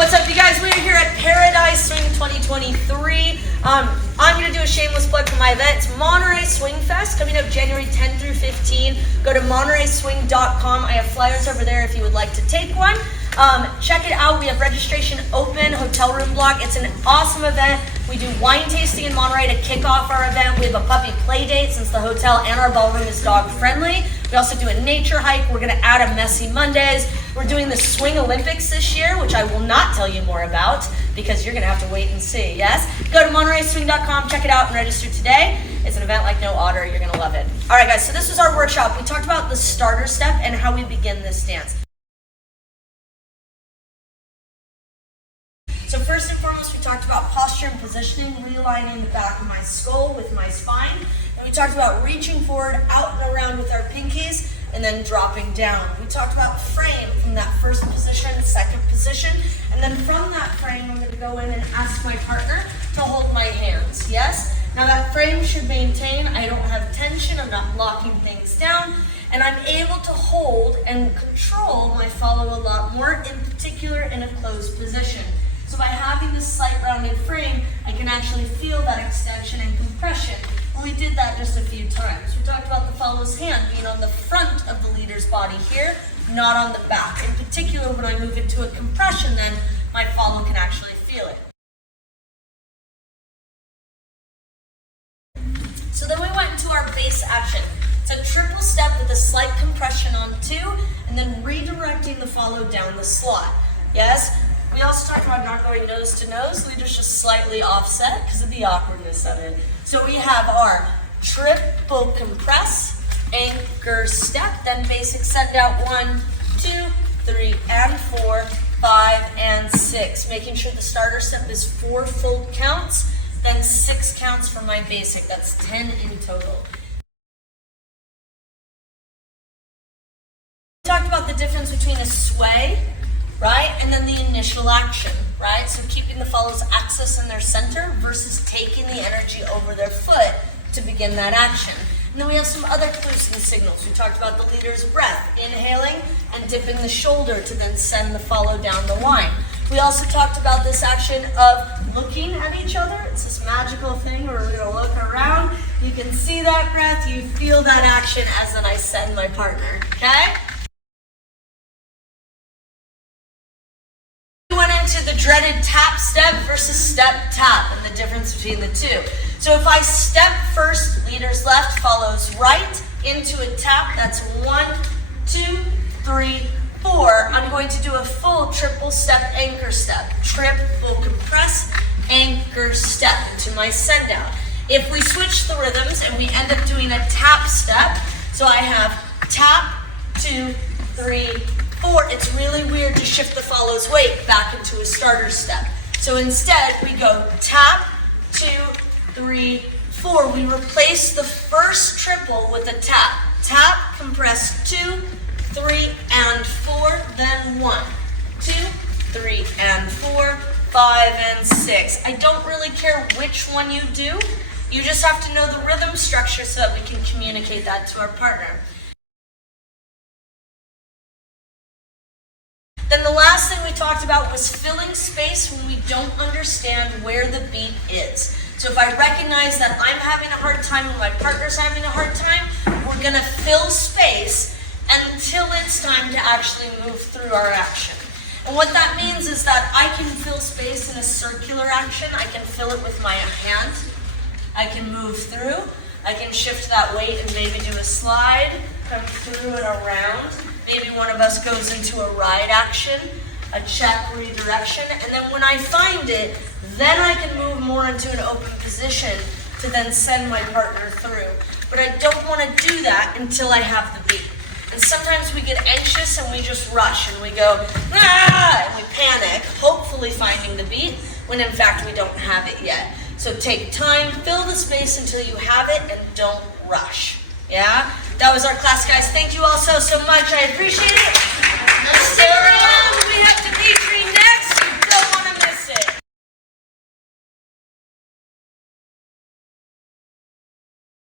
What's up, you guys? We are here at Paradise Swing 2023. I'm going to do a shameless plug for my event. It's Monterey Swing Fest coming up January 10 through 15. Go to MontereySwing.com. I have flyers over there if you would like to take one. Check it out. We have registration open, hotel room block. It's an awesome event. We do wine tasting in Monterey to kick off our event. We have a puppy play date since the hotel and our ballroom is dog friendly. We also do a nature hike. We're going to add a Messy Mondays. We're doing the Swing Olympics this year, which I will not tell you more about because you're going to have to wait and see, yes? Go to MontereySwing.com, check it out, and register today. It's an event like no other. You're going to love it. All right, guys, so this was our workshop. We talked about the starter step and how we begin this dance. So first and foremost, we talked about posture and positioning, realigning the back of my skull with my spine. And we talked about reaching forward, out and around with our pinkies, and then dropping down. We talked about frame from that first position, second position, and then from that frame, I'm going to go in and ask my partner to hold my hands, yes? Now that frame should maintain, I don't have tension, I'm not locking things down, and I'm able to hold and control my follow a lot more, in particular in a closed position. So by having this slight rounded frame, I can actually feel that extension and compression. And we did that just a few times. We talked about the follow's hand being on the front of the leader's body here, not on the back. In particular, when I move into a compression, then my follow can actually feel it. So then we went into our base action. It's a triple step with a slight compression on 2, and then redirecting the follow down the slot. Yes? We also talked about not going nose to nose. Leaders just slightly offset because of the awkwardness of it. So we have our triple compress, anchor step, then basic send out 1, 2, 3, and 4, 5, and 6. Making sure the starter step is 4 full counts, then 6 counts for my basic. That's 10 in total. We talked about the difference between a sway, right? And then the initial action, right? So keeping the follow's axis in their center versus taking the energy over their foot to begin that action. And then we have some other clues and signals. We talked about the leader's breath, inhaling and dipping the shoulder to then send the follow down the line. We also talked about this action of looking at each other. It's this magical thing where we're gonna look around. You can see that breath, you feel that action as then I send my partner, okay? To the dreaded tap step versus step tap and the difference between the two. So if I step first, leader's left follows right into a tap, that's 1, 2, 3, 4. I'm going to do a full triple step anchor step. Triple compress, anchor step into my send out. If we switch the rhythms and we end up doing a tap step, so I have tap, 2, 3, 4, it's really weird to shift the follow's weight back into a starter step. So instead, we go tap, 2, 3, 4. We replace the first triple with a tap. Tap, compress 2, 3, and 4, then 1, 2, 3, and 4, 5, and 6. I don't really care which one you do. You just have to know the rhythm structure so that we can communicate that to our partner. Then the last thing we talked about was filling space when we don't understand where the beat is. So if I recognize that I'm having a hard time and my partner's having a hard time, we're gonna fill space until it's time to actually move through our action. And what that means is that I can fill space in a circular action. I can fill it with my hand. I can move through. I can shift that weight and maybe do a slide, come through and around. Maybe one of us goes into a ride action, a check redirection, and then when I find it, then I can move more into an open position to then send my partner through. But I don't want to do that until I have the beat. And sometimes we get anxious and we just rush and we go, ah, and we panic, hopefully finding the beat, when in fact we don't have it yet. So take time, fill the space until you have it, and don't rush. Yeah? That was our class, guys. Thank you all so much. I appreciate it. And stick around. We have to